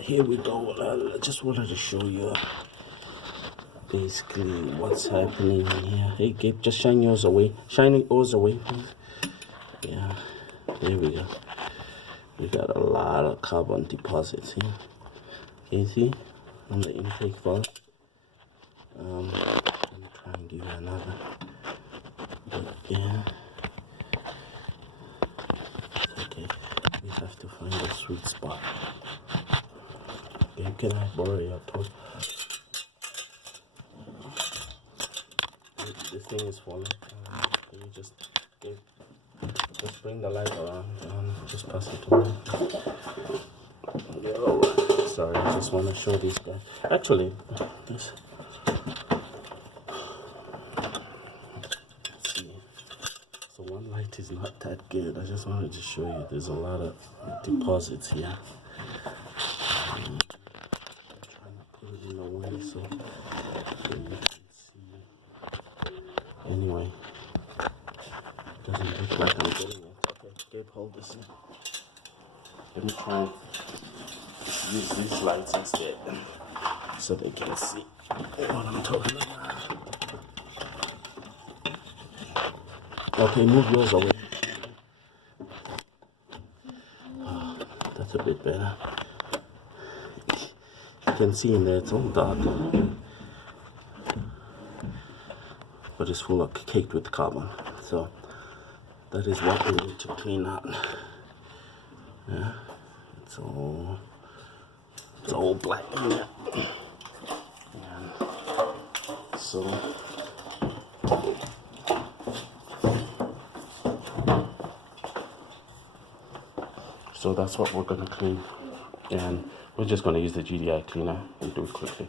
here we go. I just wanted to show you basically what's happening here. Hey Gabe, just shine yours away. Shine yours away, please. Yeah, there we go. We got a lot of carbon deposits here. Can you see on the intake valve? Let me try and give you another. But yeah, it's okay. We have to find a sweet spot. Okay, can I borrow your tool? This thing is falling. Can you just bring the light around and just pass it to me? Yeah, alright. Sorry, I just want to show these guys. Actually, let's see. So one light is not that good. I just wanted to show you there's a lot of deposits here. I'm trying to put it in a way so you can see. Anyway, doesn't look like I'm getting it. Okay, Gabe, hold this in. Let me try and use these lights instead so they can see what I'm talking about. Okay, move yours away. Oh, that's a bit better. You can see in there it's all dark, but it's full of caked with carbon. So that is what we need to clean out. Yeah, it's all black in there. And so that's what we're gonna clean, and we're just gonna use the GDI cleaner and do it quickly.